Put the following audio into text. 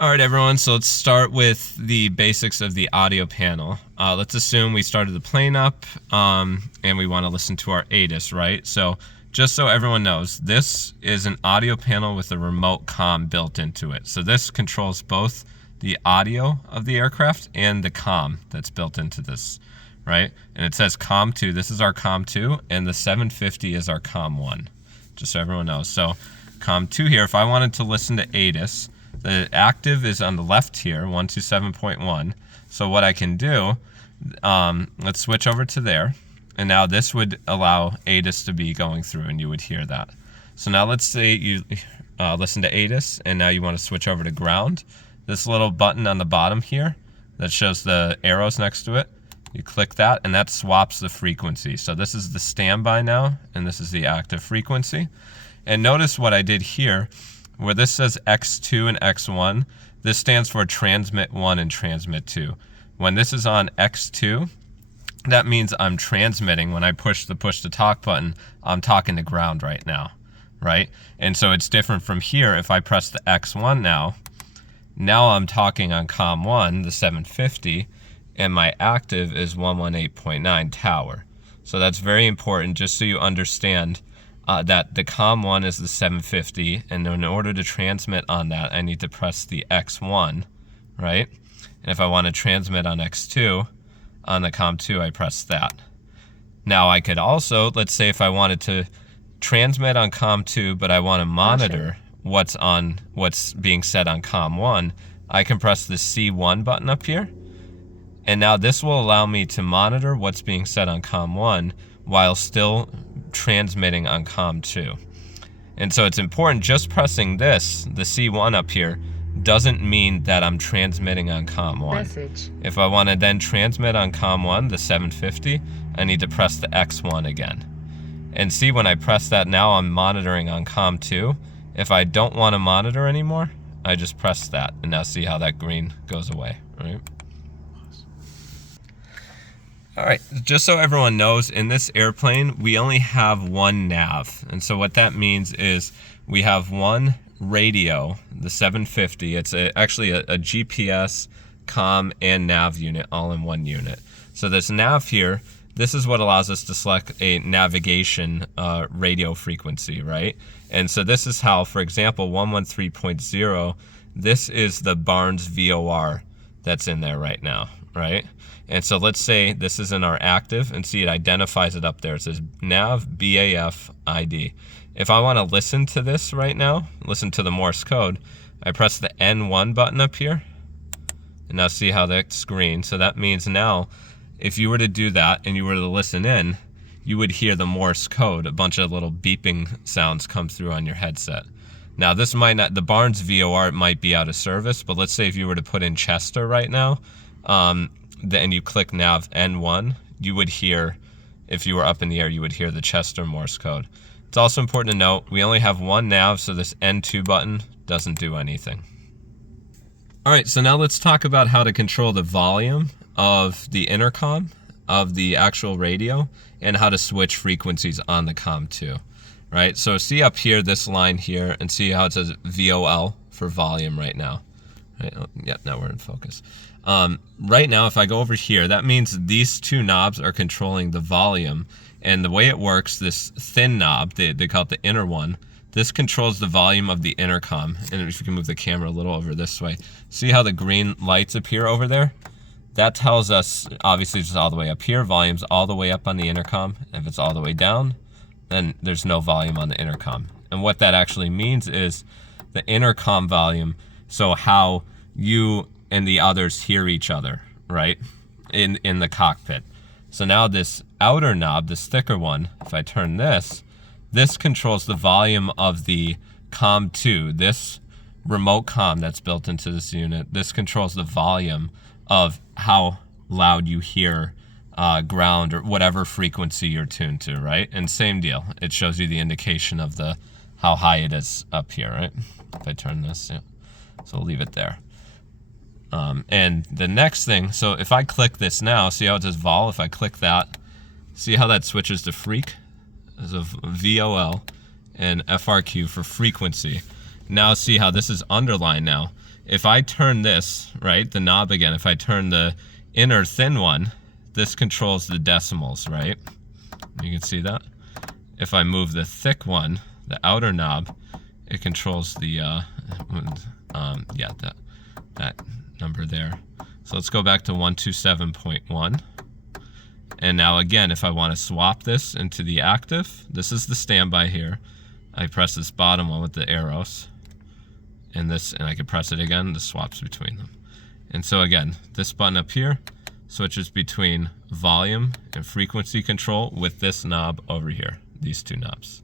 All right, everyone, so let's start with the basics of the audio panel. Let's assume we started the plane up and we want to listen to our ATIS, right? So just so everyone knows, this is an audio panel with a remote comm built into it. So this controls both the audio of the aircraft and the comm that's built into this, right? And it says Comm 2. This is our Comm 2, and the 750 is our Comm 1, just so everyone knows. So Comm 2 here, if I wanted to listen to ATIS, the active is on the left here, 127.1. So what I can do, let's switch over to there. And now this would allow ATIS to be going through, and you would hear that. So now let's say you listen to ATIS, and now you want to switch over to ground. This little button on the bottom here that shows the arrows next to it, you click that, and that swaps the frequency. So this is the standby now, and this is the active frequency. And notice what I did here, where this says X2 and X1, this stands for transmit 1 and transmit 2. When this is on X2, that means I'm transmitting. When I push the talk button, I'm talking to ground right now, right? And so it's different from here. If I press the X1 now I'm talking on Comm 1, the 750, and my active is 118.9 tower. So that's very important, just so you understand that the Comm 1 is the 750, and in order to transmit on that, I need to press the X1, right? And if I want to transmit on X2, on the Comm 2, I press that. Now I could also, let's say if I wanted to transmit on Comm 2, but I want to monitor what's being said on Comm 1, I can press the C1 button up here, and now this will allow me to monitor what's being said on Comm 1 while still transmitting on Comm 2. And so it's important, just pressing this, the C1 up here, doesn't mean that I'm transmitting on Comm 1. Message. If I want to then transmit on Comm 1, the 750, I need to press the X1 again. And see, when I press that now, I'm monitoring on Comm 2. If I don't want to monitor anymore, I just press that, and now see how that green goes away, right? All right, just so everyone knows, in this airplane, we only have one nav. And so what that means is we have one radio, the 750. It's actually a GPS, comm, and nav unit all in one unit. So this nav here, this is what allows us to select a navigation radio frequency, right? And so this is how, for example, 113.0, this is the Barnes VOR that's in there right now, right? And so let's say this is in our active, and see, it identifies it up there. It says nav BAF ID. If I want to listen to this right now, listen to the Morse code, I press the N1 button up here, and now see how that's green. So that means now, if you were to do that and you were to listen in, you would hear the Morse code, a bunch of little beeping sounds come through on your headset. Now this might not, the Barnes VOR might be out of service, but let's say if you were to put in Chester right now, and you click nav N1, you would hear, if you were up in the air, you would hear the Chester Morse code. It's also important to note, we only have one nav, so this N2 button doesn't do anything. All right, so now let's talk about how to control the volume of the intercom, of the actual radio, and how to switch frequencies on the Comm 2, right? So see up here, this line here, and see how it says VOL for volume right now. Right? Oh, yeah, now we're in focus. Right now, if I go over here, that means these two knobs are controlling the volume. And the way it works, this thin knob, they call it the inner one, this controls the volume of the intercom. And if you can move the camera a little over this way, see how the green lights appear over there? That tells us, obviously, it's all the way up here, volume's all the way up on the intercom. If it's all the way down, then there's no volume on the intercom. And what that actually means is the intercom volume, so how you and the others hear each other, right, in the cockpit. So now this outer knob, this thicker one, if I turn this controls the volume of the Comm 2, this remote comm that's built into this unit. This controls the volume of how loud you hear ground or whatever frequency you're tuned to, right? And same deal, it shows you the indication of how high it is up here, right? If I turn this, yeah. So we'll leave it there. And the next thing, so if I click this now, see how it says vol? If I click that, see how that switches to freak? There's a VOL and FRQ for frequency. Now see how this is underlined now. if I turn this, right, the knob again, if I turn the inner thin one, this controls the decimals, right? You can see that. If I move the thick one, the outer knob, it controls the, that number there. So let's go back to 127.1. And now again, if I want to swap this into the active, this is the standby here. I press this bottom one with the arrows, and I can press it again, this swaps between them. And so again, this button up here switches between volume and frequency control with this knob over here, these two knobs.